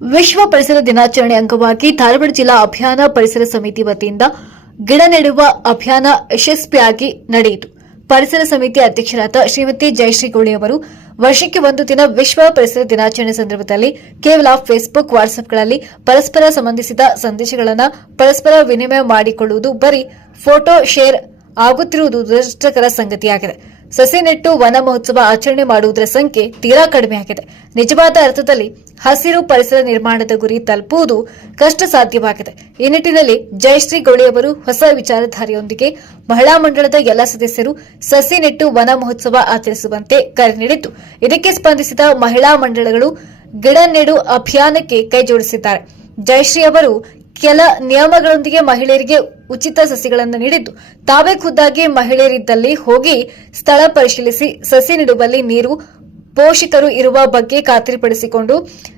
ವಿಶ್ವ ಪರಿಸರ ದಿನಾಚರಣೆ ಅಂಗವಾಗಿ ಧಾರವಾಡ ಜಿಲ್ಲಾ ಅಭಿಯಾನ ಪರಿಸರ ಸಮಿತಿ ವತಿಯಿಂದ ಗಿಡ ನೆಡುವ ಅಭಿಯಾನ ಯಶಸ್ವಿಯಾಗಿ ನಡೆಯಿತು. ಪರಿಸರ ಸಮಿತಿ ಅಧ್ಯಕ್ಷರಾದ ಶ್ರೀಮತಿ ಜಯಶ್ರೀ ಗೌಳಿ ಅವರು ವರ್ಷಕ್ಕೆ ಒಂದು ದಿನ ವಿಶ್ವ ಪರಿಸರ ದಿನಾಚರಣೆ ಸಂದರ್ಭದಲ್ಲಿ ಕೇವಲ ಫೇಸ್ಬುಕ್, ವಾಟ್ಸ್ಆಪ್ಗಳಲ್ಲಿ ಪರಸ್ಪರ ಸಂಬಂಧಿಸಿದ ಸಂದೇಶಗಳನ್ನು ಪರಸ್ಪರ ವಿನಿಮಯ ಮಾಡಿಕೊಳ್ಳುವುದು ಬರೀ ಫೋಟೋ, ಶೇರ್ ಆಗುತ್ತಿರುವುದು ದುರದೃಷ್ಟಕರ ಸಂಗತಿಯಾಗಿದೆ. ಸಸಿ ನೆಟ್ಟು ವನ ಮಹೋತ್ಸವ ಆಚರಣೆ ಮಾಡುವುದರ ಸಂಖ್ಯೆ ತೀರಾ ಕಡಿಮೆಯಾಗಿದೆ. ನಿಜವಾದ ಅರ್ಥದಲ್ಲಿ ಹಸಿರು ಪರಿಸರ ನಿರ್ಮಾಣದ ಗುರಿ ತಲುಪುವುದು ಕಷ್ಟ ಸಾಧ್ಯವಾಗಿದೆ ಈ ನಿಟ್ಟಿನಲ್ಲಿ ಜಯಶ್ರೀ ಗೌಳಿ ಅವರು ಹೊಸ ವಿಚಾರಧಾರೆಯೊಂದಿಗೆ ಮಹಿಳಾ ಮಂಡಳದ ಎಲ್ಲ ಸದಸ್ಯರು ಸಸಿ ನೆಟ್ಟು ವನ ಮಹೋತ್ಸವ ಆಚರಿಸುವಂತೆ ಕರೆ ನೀಡಿದ್ದು, ಇದಕ್ಕೆ ಸ್ಪಂದಿಸಿದ ಮಹಿಳಾ ಮಂಡಳಗಳು ಗಿಡ ನೆಡು ಅಭಿಯಾನಕ್ಕೆ ಕೈಜೋಡಿಸಿದ್ದಾರೆ. ಜಯಶ್ರೀ ಅವರು ಕೆಲ ನಿಯಮಗಳೊಂದಿಗೆ ಮಹಿಳೆಯರಿಗೆ ಉಚಿತ ಸಸಿಗಳನ್ನು ನೀಡಿದ್ದು. ತಾವೇ ಖುದ್ದಾಗಿ ಮಹಿಳೆಯರಿದ್ದಲ್ಲಿ ಹೋಗಿ ಸ್ಥಳ ಪರಿಶೀಲಿಸಿ ಸಸಿ ನೀಡುವಲ್ಲಿ ನೀರು ಪೋಷಕರು ಇರುವ ಬಗ್ಗೆ ಖಾತ್ರಿಪಡಿಸಿಕೊಂಡು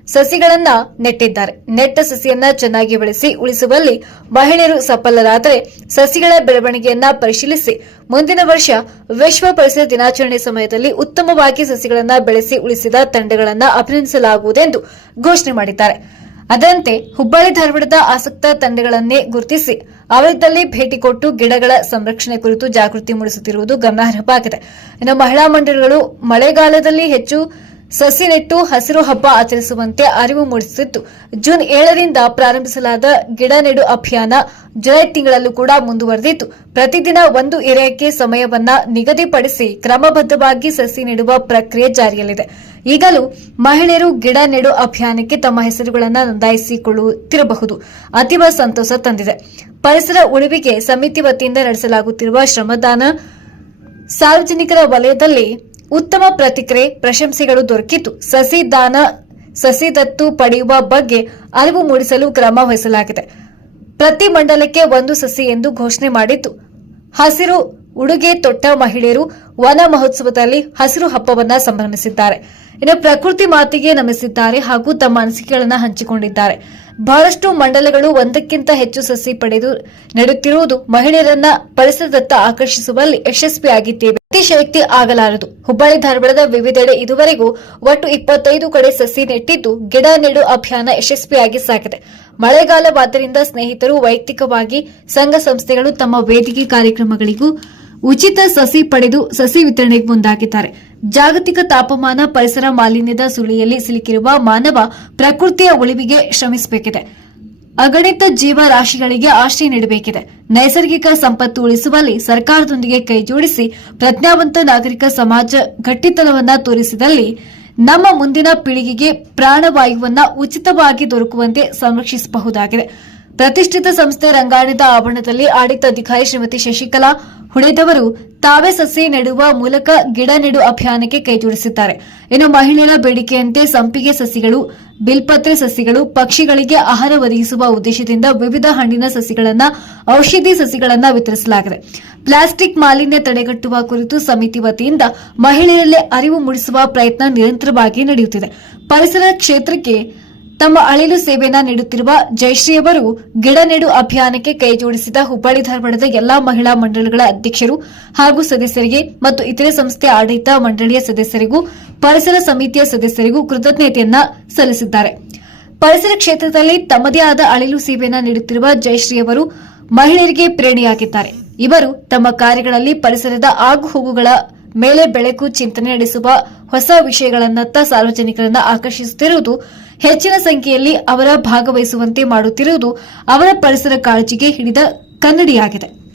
ಸಸಿಗಳನ್ನ ನೆಟ್ಟಿದ್ದಾರೆ. ನೆಟ್ಟ ಸಸಿಯನ್ನ ಚೆನ್ನಾಗಿ ಬೆಳೆಸಿ ಉಳಿಸುವಲ್ಲಿ ಮಹಿಳೆಯರು ಸಫಲರಾದರೆ ಸಸಿಗಳ ಬೆಳವಣಿಗೆಯನ್ನ ಪರಿಶೀಲಿಸಿ. ಮುಂದಿನ ವರ್ಷ ವಿಶ್ವ ಪರಿಸರ ದಿನಾಚರಣೆ ಸಮಯದಲ್ಲಿ ಉತ್ತಮವಾಗಿ ಸಸಿಗಳನ್ನ ಬೆಳೆಸಿ ಉಳಿಸಿದ ತಂಡಗಳನ್ನ ಅಭಿನಂದಿಸಲಾಗುವುದೆಂದು ಘೋಷಣೆ ಮಾಡಿದ್ದಾರೆ. ಅದರಂತೆ ಹುಬ್ಬಳ್ಳಿ ಧಾರವಾಡದ ಆಸಕ್ತ ತಂಡಗಳನ್ನೇ ಗುರುತಿಸಿ ಅವರಿದ್ದಲ್ಲಿ ಭೇಟಿ ಕೊಟ್ಟು ಗಿಡಗಳ ಸಂರಕ್ಷಣೆ ಕುರಿತು ಜಾಗೃತಿ ಮೂಡಿಸುತ್ತಿರುವುದು ಗಮನಾರ್ಹವಾಗಿದೆ. ಇನ್ನು ಮಹಿಳಾ ಮಂಡಳಿಗಳು ಮಳೆಗಾಲದಲ್ಲಿ ಹೆಚ್ಚು ಸಸಿ ನೆಟ್ಟು ಹಸಿರು ಹಬ್ಬ ಆಚರಿಸುವಂತೆ ಅರಿವು ಮೂಡಿಸುತ್ತಿದ್ದು, ಜೂನ್ ಏಳರಿಂದ ಪ್ರಾರಂಭಿಸಲಾದ ಗಿಡ ನೆಡು ಅಭಿಯಾನ ಜುಲೈ ತಿಂಗಳಲ್ಲೂ ಕೂಡ ಮುಂದುವರೆದಿತ್ತು ಪ್ರತಿದಿನ ಒಂದು ಎರೆಯಕ್ಕೆ ಸಮಯವನ್ನ ನಿಗದಿಪಡಿಸಿ ಕ್ರಮಬದ್ಧವಾಗಿ ಸಸಿ ನೆಡುವ ಪ್ರಕ್ರಿಯೆ ಜಾರಿಯಲ್ಲಿದೆ. ಈಗಲೂ ಮಹಿಳೆಯರು ಗಿಡ ನೆಡು ಅಭಿಯಾನಕ್ಕೆ ತಮ್ಮ ಹೆಸರುಗಳನ್ನು ನೋಂದಾಯಿಸಿಕೊಳ್ಳುತ್ತಿರಬಹುದು. ಅತೀವ ಸಂತೋಷ ತಂದಿದೆ. ಪರಿಸರ ಉಳಿವಿಗೆ ಸಮಿತಿ ವತಿಯಿಂದ ನಡೆಸಲಾಗುತ್ತಿರುವ ಶ್ರಮದಾನ ಸಾರ್ವಜನಿಕರ ವಲಯದಲ್ಲಿ ಉತ್ತಮ ಪ್ರತಿಕ್ರಿಯೆ, ಪ್ರಶಂಸೆಗಳು ದೊರಕಿತು. ಸಸಿ ದಾನ, ಸಸಿ ದತ್ತು ಪಡೆಯುವ ಬಗ್ಗೆ ಅರಿವು ಮೂಡಿಸಲು ಕ್ರಮ ವಹಿಸಲಾಗಿದೆ. ಪ್ರತಿ ಮಂಡಲಕ್ಕೆ ಒಂದು ಸಸಿ ಎಂದು ಘೋಷಣೆ ಮಾಡಿತ್ತು. ಹಸಿರು ಉಡುಗೆ ತೊಟ್ಟ ಮಹಿಳೆಯರು ವನ ಮಹೋತ್ಸವದಲ್ಲಿ ಹಸಿರು ಹಬ್ಬವನ್ನ ಸಂಭ್ರಮಿಸಿದ್ದಾರೆ. ಇನ್ನು ಪ್ರಕೃತಿ ಮಾತಿಗೆ ನಮಿಸಿದ್ದಾರೆ ಹಾಗೂ ತಮ್ಮ ಅನಿಸಿಕೆಗಳನ್ನು ಹಂಚಿಕೊಂಡಿದ್ದಾರೆ. ಬಹಳಷ್ಟು ಮಂಡಲಗಳು ಒಂದಕ್ಕಿಂತ ಹೆಚ್ಚು ಸಸಿ ಪಡೆದು ನೆಡುತ್ತಿರುವುದು ಮಹಿಳೆಯರನ್ನ ಪರಿಸರದತ್ತ ಆಕರ್ಷಿಸುವಲ್ಲಿ ಯಶಸ್ವಿಯಾಗಿದ್ದೇವೆ ಅತಿಶಯಕ್ತಿ ಆಗಲಾರದು. ಹುಬ್ಬಳ್ಳಿ ಧಾರವಾಡದ ವಿವಿಧೆಡೆ ಇದುವರೆಗೂ ಒಟ್ಟು ಇಪ್ಪತ್ತೈದು ಕಡೆ ಸಸಿ ನೆಟ್ಟಿದ್ದು ಗಿಡ ನೆಡು ಅಭಿಯಾನ ಯಶಸ್ವಿಯಾಗಿ ಸಾಗಿದೆ. ಮಳೆಗಾಲವಾದ್ದರಿಂದ ಸ್ನೇಹಿತರು ವೈಯಕ್ತಿಕವಾಗಿ ಸಂಘ ಸಂಸ್ಥೆಗಳು ತಮ್ಮ ವೇದಿಕೆ ಕಾರ್ಯಕ್ರಮಗಳಿಗೂ ಉಚಿತ ಸಸಿ ಪಡೆದು ಸಸಿ ವಿತರಣೆಗೆ ಮುಂದಾಗಿದ್ದಾರೆ. ಜಾಗತಿಕ ತಾಪಮಾನ ಪರಿಸರ ಮಾಲಿನ್ಯದ ಸುಳಿಯಲ್ಲಿ ಸಿಲುಕಿರುವ ಮಾನವ ಪ್ರಕೃತಿಯ ಉಳಿವಿಗೆ ಶ್ರಮಿಸಬೇಕಿದೆ. ಅಗಣಿತ ಜೀವರಾಶಿಗಳಿಗೆ ಆಶ್ರಯ ನೀಡಬೇಕಿದೆ. ನೈಸರ್ಗಿಕ ಸಂಪತ್ತು ಉಳಿಸುವಲ್ಲಿ ಸರ್ಕಾರದೊಂದಿಗೆ ಕೈಜೋಡಿಸಿ ಪ್ರಜ್ಞಾವಂತ ನಾಗರಿಕ ಸಮಾಜ ಗಟ್ಟಿತನವನ್ನ ತೋರಿಸಿದಲ್ಲಿ ನಮ್ಮ ಮುಂದಿನ ಪೀಳಿಗೆಗೆ ಪ್ರಾಣವಾಯುವನ್ನ ಉಚಿತವಾಗಿ ದೊರಕುವಂತೆ ಸಂರಕ್ಷಿಸಬಹುದಾಗಿದೆ. ಪ್ರತಿಷ್ಠಿತ ಸಂಸ್ಥೆ ರಂಗಾಯಣದ ಆವರಣದಲ್ಲಿ ಆಡಳಿತಾಧಿಕಾರಿ ಶ್ರೀಮತಿ ಶಶಿಕಲಾ ಹುಡೆದವರು ತಾವೇ ಸಸಿ ನೆಡುವ ಮೂಲಕ ಗಿಡ ನೆಡು ಅಭಿಯಾನಕ್ಕೆ ಕೈಜೋಡಿಸಿದ್ದಾರೆ ಇನ್ನು ಮಹಿಳೆಯರ ಬೇಡಿಕೆಯಂತೆ ಸಂಪಿಗೆ ಸಸಿಗಳು, ಬಿಲ್ಪತ್ರೆ ಸಸಿಗಳು, ಪಕ್ಷಿಗಳಿಗೆ ಆಹಾರ ಒದಗಿಸುವ ಉದ್ದೇಶದಿಂದ ವಿವಿಧ ಹಣ್ಣಿನ ಸಸಿಗಳನ್ನ, ಔಷಧಿ ಸಸಿಗಳನ್ನ ವಿತರಿಸಲಾಗಿದೆ. ಪ್ಲಾಸ್ಟಿಕ್ ಮಾಲಿನ್ಯ ತಡೆಗಟ್ಟುವ ಕುರಿತು ಸಮಿತಿ ವತಿಯಿಂದ ಮಹಿಳೆಯರಲ್ಲೇ ಅರಿವು ಮೂಡಿಸುವ ಪ್ರಯತ್ನ ನಿರಂತರವಾಗಿ ನಡೆಯುತ್ತಿದೆ. ಪರಿಸರ ಕ್ಷೇತ್ರಕ್ಕೆ ತಮ್ಮ ಅಳಿಲು ಸೇವೆಯನ್ನ ನೀಡುತ್ತಿರುವ ಜಯಶ್ರೀ ಅವರು ಗಿಡ ನೆಡು ಅಭಿಯಾನಕ್ಕೆ ಕೈಜೋಡಿಸಿದ ಹುಬ್ಬಳ್ಳಿ ಧಾರವಾಡದ ಎಲ್ಲಾ ಮಹಿಳಾ ಮಂಡಳಿಗಳ ಅಧ್ಯಕ್ಷರು ಹಾಗೂ ಸದಸ್ಯರಿಗೆ ಮತ್ತು ಇತರೆ ಸಂಸ್ಥೆ ಆಡಳಿತ ಮಂಡಳಿಯ ಸದಸ್ಯರಿಗೂ, ಪರಿಸರ ಸಮಿತಿಯ ಸದಸ್ಯರಿಗೂ ಕೃತಜ್ಞತೆಯನ್ನ ಸಲ್ಲಿಸಿದ್ದಾರೆ. ಪರಿಸರ ಕ್ಷೇತ್ರದಲ್ಲಿ ತಮ್ಮದೇ ಆದ ಅಳಿಲು ಸೇವೆಯನ್ನ ನೀಡುತ್ತಿರುವ ಜಯಶ್ರೀ ಅವರು ಮಹಿಳೆಯರಿಗೆ ಪ್ರೇರಣೆಯಾಗಿದ್ದಾರೆ. ಇವರು ತಮ್ಮ ಕಾರ್ಯಗಳಲ್ಲಿ ಪರಿಸರದ ಆಗುಹೋಗುಗಳ ಮೇಲೆ ಬೆಳಕು ಚಿಂತನೆ ನಡೆಸುವ ಹೊಸ ವಿಷಯಗಳನ್ನತ್ತ ಸಾರ್ವಜನಿಕರನ್ನ ಆಕರ್ಷಿಸುತ್ತಿರುವುದು ಹೆಚ್ಚಿನ ಸಂಖ್ಯೆಯಲ್ಲಿ ಅವರ ಭಾಗವಹಿಸುವಂತೆ ಮಾಡುತ್ತಿರುವುದು ಅವರ ಪರಿಸರ ಕಾಳಜಿಗೆ ಹಿಡಿದ ಕನ್ನಡಿಯಾಗಿದೆ.